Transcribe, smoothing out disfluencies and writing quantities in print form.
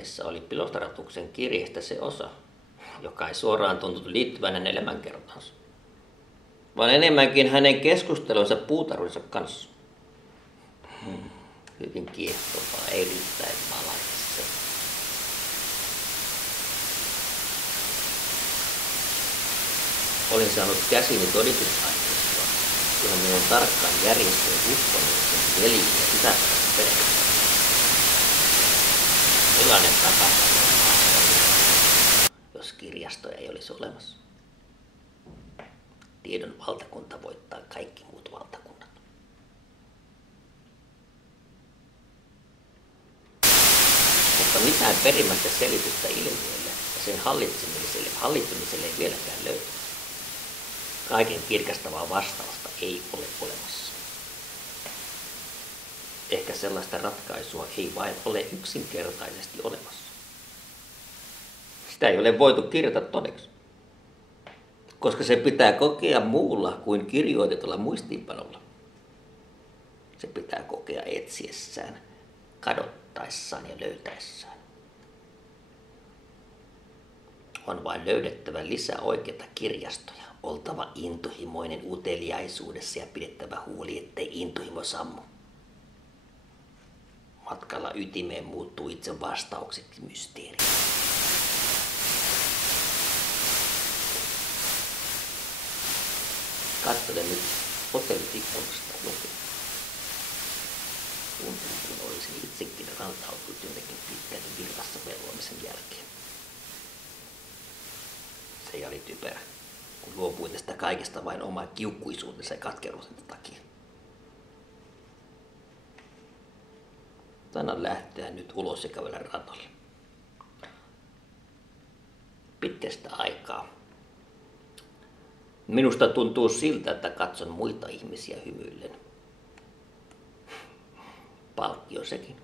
muisteissa oli Pilostaratuksen kirjeestä se osa, joka ei suoraan tuntunut liittyvän hänen elämänkertaansa, vaan enemmänkin hänen keskustelunsa puutarhurinsa kanssa. Hyvin kiehtovaa, erittäin valaisee. Olin saanut käsini todistusaineesta, johon minun tarkkaan järjestöön uskollisen veli ja isäpäivän perheessä. Millainen tapahtuma, jos kirjastoja ei olisi olemassa? Tiedon valtakunta voittaa kaikki muut valtakunnat. Mutta mitään perimmäistä selitystä ilmiölle ja sen hallitsemiselle ei vieläkään löydy. Kaiken kirkastavaa vastausta ei ole olemassa. Ehkä sellaista ratkaisua ei vain ole yksinkertaisesti olemassa. Sitä ei ole voitu kirjata todeksi, koska se pitää kokea muulla kuin kirjoitetulla muistiinpanolla. Se pitää kokea etsiessään, kadottaessaan ja löytäessään. On vain löydettävä lisää oikeita kirjastoja, oltava intohimoinen uteliaisuudessa ja pidettävä huoli, ettei intohimo sammu. Matkalla ytimeen muuttuu itse vastaukseksi mysteeri. Katselen nyt hotellitikkunasta lukin. Kuuntelin, olisin itsekin rantautunut jonnekin pitkälti villassa velvoamisen jälkeen. Se oli typerä, kun luopuin tästä kaikesta vain oman kiukkuisuutensa ja katkeruutensa takia. Annan lähteä nyt ulos ja kävellä ratolle. Pitkästä aikaa. Minusta tuntuu siltä, että katson muita ihmisiä hymyillen. Palkkio sekin.